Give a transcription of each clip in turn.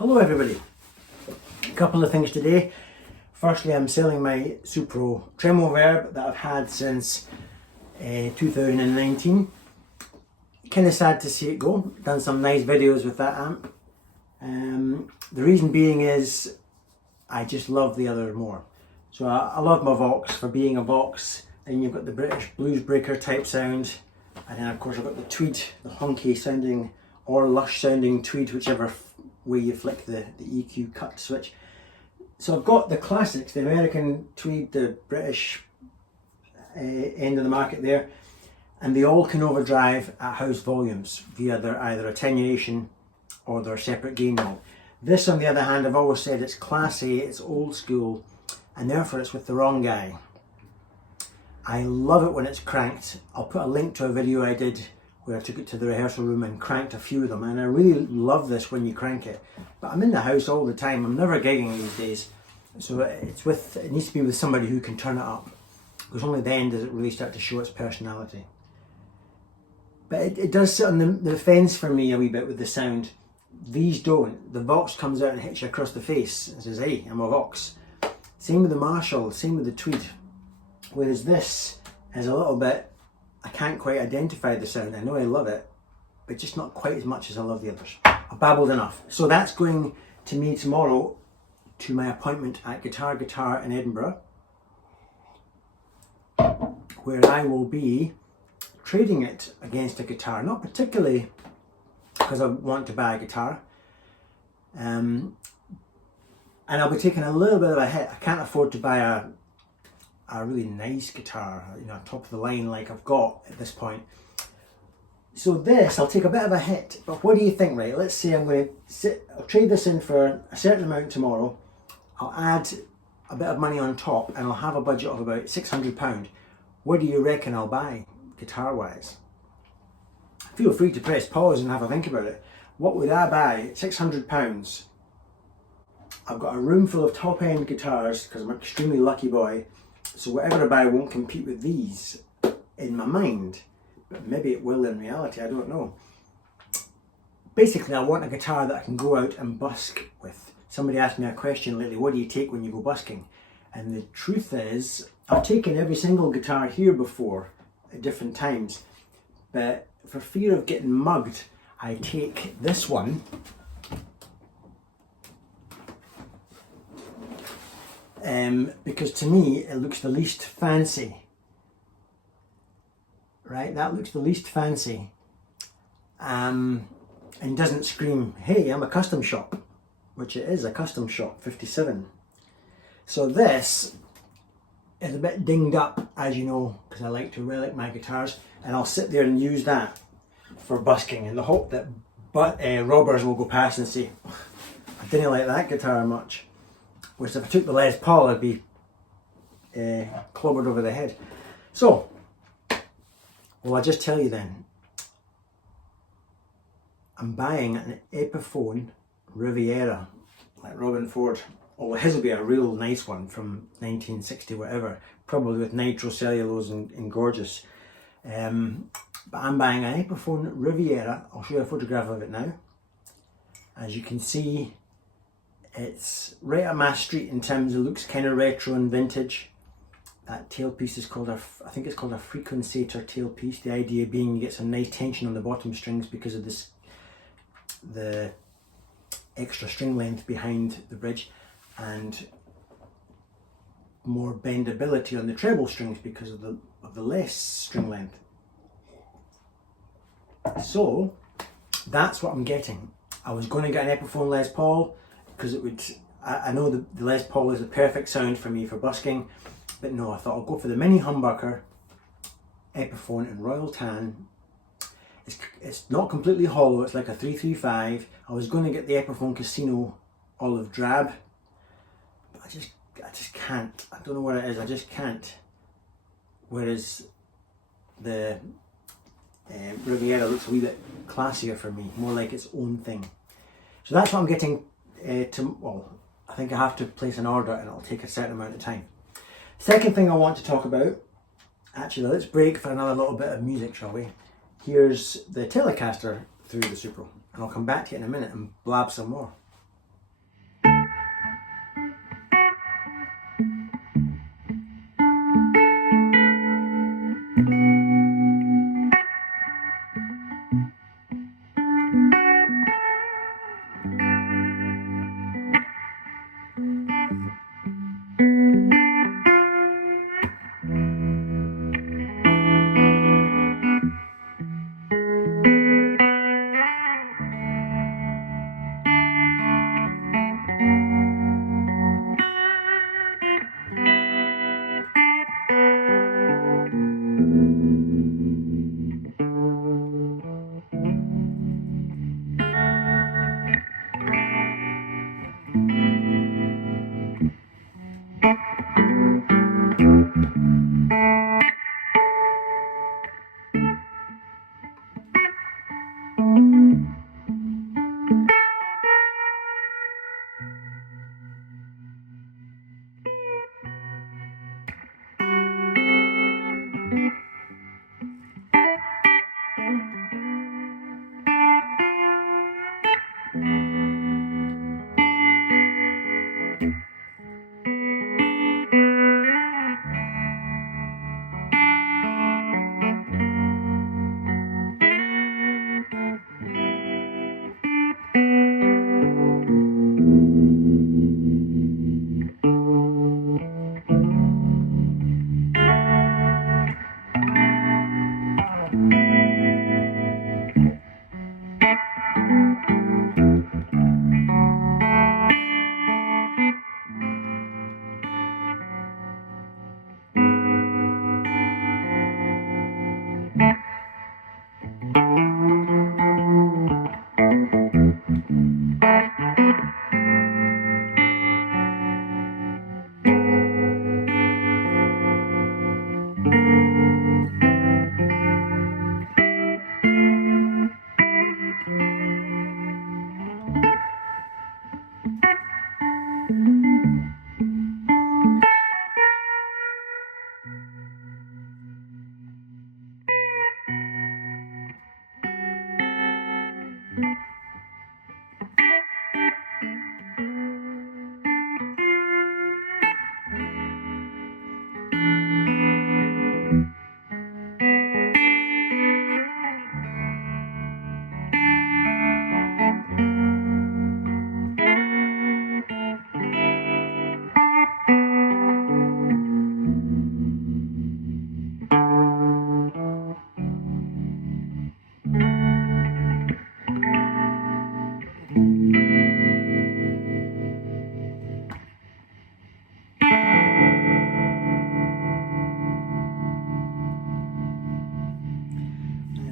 Hello everybody, a couple of things today. Firstly, I'm selling my Supro Tremo-Verb that I've had since 2019. Kind of sad to see it go. Done some nice videos with that amp. The reason being is I just love the other more. So I love my Vox for being a Vox, and you've got the British blues breaker type sound, and then of course I've got the tweed, the honky sounding or lush sounding tweed, whichever way you flick the EQ cut switch. So I've got the classics, the American tweed, the British end of the market there, and they all can overdrive at house volumes via their either attenuation or their separate gain knob. This, on the other hand, I've always said it's classy, it's old school, and therefore it's with the wrong guy. I love it when it's cranked. I'll put a link to a video I did where I took it to the rehearsal room and cranked a few of them, and I really love this when you crank it. But I'm in the house all the time, I'm never gigging these days, so it needs to be with somebody who can turn it up, because only then does it really start to show its personality. But it does sit on the fence for me a wee bit with the sound. These don't. The Vox comes out and hits you across the face and says, hey, I'm a Vox. Same with the Marshall, same with the tweed. Whereas this is a little bit, I can't quite identify the sound. I know I love it, but just not quite as much as I love the others. I've babbled enough. So that's going to me tomorrow to my appointment at Guitar in Edinburgh, where I will be trading it against a guitar. Not particularly because I want to buy a guitar. And I'll be taking a little bit of a hit. I can't afford to buy a really nice guitar, you know, top of the line like I've got at this point. So this, I'll take a bit of a hit, but what do you think, right? Let's say I'll trade this in for a certain amount tomorrow. I'll add a bit of money on top and I'll have a budget of about £600. What do you reckon I'll buy, guitar-wise? Feel free to press pause and have a think about it. What would I buy? £600. I've got a room full of top-end guitars because I'm an extremely lucky boy. So whatever I buy won't compete with these in my mind. But maybe it will in reality, I don't know. Basically, I want a guitar that I can go out and busk with. Somebody asked me a question lately, what do you take when you go busking? And the truth is, I've taken every single guitar here before at different times. But for fear of getting mugged, I take this one. Because to me, it looks the least fancy. Right, that looks the least fancy, and doesn't scream, hey, I'm a custom shop, which it is a custom shop, 57. So this is a bit dinged up, as you know, because I like to relic my guitars, and I'll sit there and use that for busking in the hope that robbers will go past and say, I didn't like that guitar much. Whereas if I took the Les Paul, I'd be clobbered over the head. So, well, I'll just tell you then, I'm buying an Epiphone Riviera, like Robin Ford. Oh, his will be a real nice one from 1960 whatever, probably with nitrocellulose and gorgeous. But I'm buying an Epiphone Riviera. I'll show you a photograph of it now. As you can see, it's right up my street in terms of looks kind of retro and vintage. That tailpiece is called I think it's called a frequencator tailpiece. The idea being you get some nice tension on the bottom strings because of the extra string length behind the bridge, and more bendability on the treble strings because of the less string length. So that's what I'm getting. I was going to get an Epiphone Les Paul because it would. I know the Les Paul is a perfect sound for me for busking. But no, I thought I'll go for the mini humbucker Epiphone in Royal Tan. It's not completely hollow, it's like a 335. I was going to get the Epiphone Casino Olive Drab, but I just can't. I don't know what it is, I just can't. Whereas the Riviera looks a wee bit classier for me, more like its own thing. So that's what I'm getting well, I think I have to place an order and it'll take a certain amount of time. Second thing I want to talk about, actually let's break for another little bit of music, shall we? Here's the Telecaster through the Supro, and I'll come back to it in a minute and blab some more.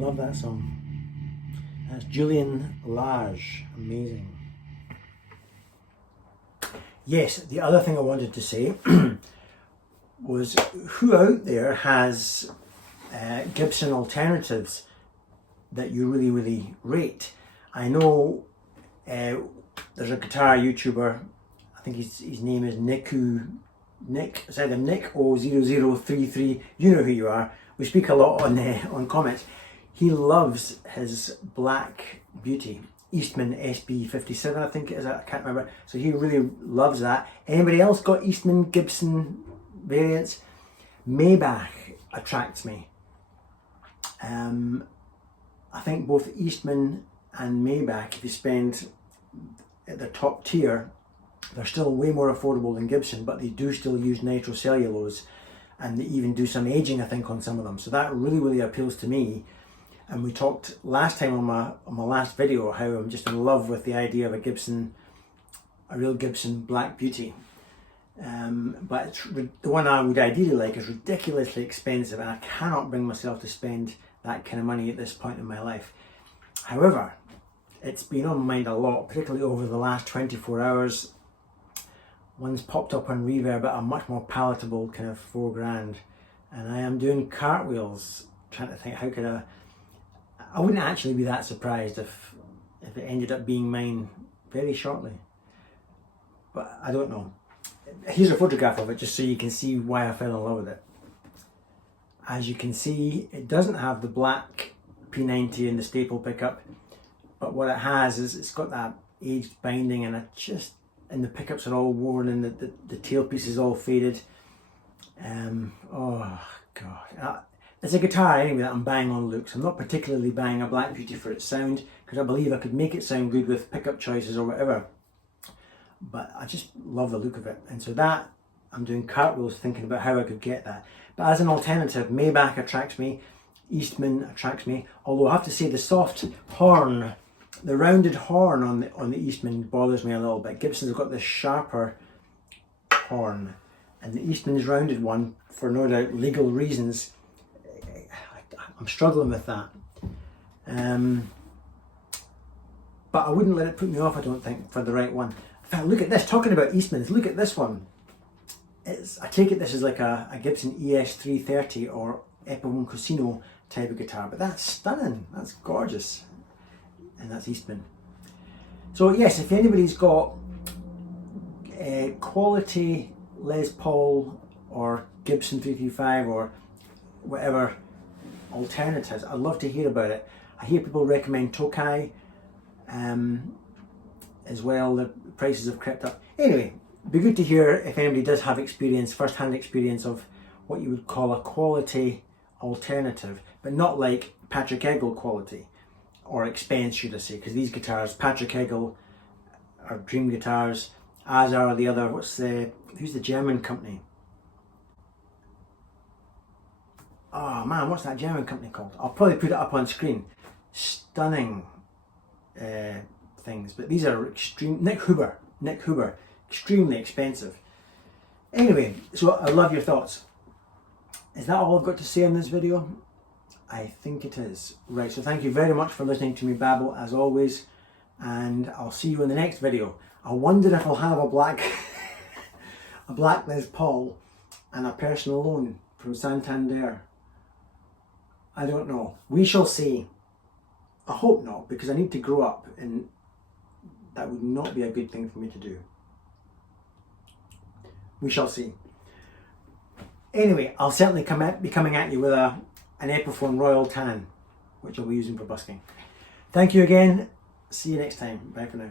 love that song. That's Julian Lage, amazing. Yes, the other thing I wanted to say was, who out there has Gibson alternatives that you really, really rate? I know there's a guitar YouTuber, I think his name is Nick, it's either Nick or 0033, you know who you are. We speak a lot on comments. He loves his Black Beauty, Eastman SB57, I think it is, I can't remember. So he really loves that. Anybody else got Eastman Gibson variants? Maybach attracts me. I think both Eastman and Maybach, if you spend at the top tier, they're still way more affordable than Gibson, but they do still use nitrocellulose, and they even do some aging, I think, on some of them. So that really, really appeals to me. And we talked last time on my last video how I'm just in love with the idea of a real Gibson Black Beauty. But the one I would ideally like is ridiculously expensive, and I cannot bring myself to spend that kind of money at this point in my life. However, it's been on my mind a lot, particularly over the last 24 hours. One's popped up on Reverb at a much more palatable kind of $4,000, and I am doing cartwheels, trying to think how could I wouldn't actually be that surprised if it ended up being mine very shortly, but I don't know. Here's a photograph of it just so you can see why I fell in love with it. As you can see, it doesn't have the black P90 and the staple pickup, but what it has is it's got that aged binding, and and the pickups are all worn, and the tailpiece is all faded. Oh God. It's a guitar anyway that I'm buying on looks. I'm not particularly buying a Black Beauty for its sound, because I believe I could make it sound good with pickup choices or whatever. But I just love the look of it. And so that, I'm doing cartwheels thinking about how I could get that. But as an alternative, Maybach attracts me, Eastman attracts me. Although I have to say the soft horn, the rounded horn on the Eastman bothers me a little bit. Gibson's got this sharper horn, and the Eastman's rounded one, for no doubt legal reasons, I'm struggling with that. But I wouldn't let it put me off, I don't think, for the right one. In fact, look at this, talking about Eastmans, look at this one. I take it this is like a Gibson ES330 or Epiphone Cosino type of guitar, but that's stunning, that's gorgeous. And that's Eastman. So yes, if anybody's got a quality Les Paul or Gibson 335 or whatever alternatives, I'd love to hear about it. I hear people recommend Tokai as well. The prices have crept up. Anyway, it'd be good to hear if anybody does have experience, first-hand experience of what you would call a quality alternative, but not like Patrick Eggle quality, or expense, should I say, because these guitars, Patrick Eggle, are dream guitars, as are the other, who's the German company? Oh man, what's that German company called? I'll probably put it up on screen. Stunning things, but these are extreme. Nick Huber, extremely expensive. Anyway, so I love your thoughts. Is that all I've got to say on this video? I think it is. Right, so thank you very much for listening to me babble as always, and I'll see you in the next video. I wonder if I'll have a black Les Paul and a personal loan from Santander. I don't know. We shall see. I hope not, because I need to grow up, and that would not be a good thing for me to do. We shall see. Anyway, I'll certainly be coming at you with an Epiphone Royal Tan, which I'll be using for busking. Thank you again. See you next time. Bye for now.